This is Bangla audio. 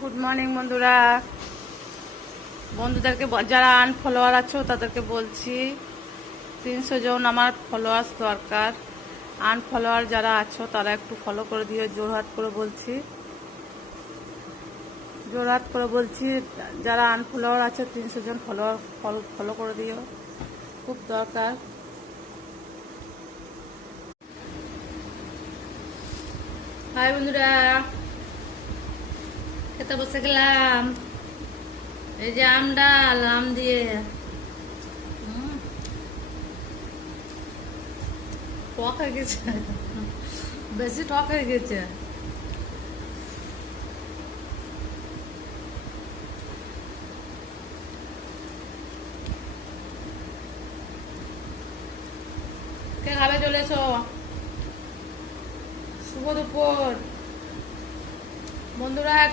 গুড মর্নিং বন্ধুরা। বন্ধুদেরকে যারা আনফলোয়ার আছো তাদেরকে বলছি 300 জন আমার ফলোয়ার্স দরকার। আনফলোয়ার যারা আছো তারা একটু ফলো করে দিও, জোরহাত করে বলছি, জোরহাত করে বলছি। যারা আনফলোয়ার আছে 300 জন ফলোয়ার ফলো করে দিও, খুব দরকার। হাই বন্ধুরা, খেতে বসে গেলাম। এই যে আম ডাল, আম দিয়ে টক হয়ে গেছে, বেশি টক হয়ে গেছে। কে খাবে চলে এসো। শুভ দুপুর বন্ধুরা।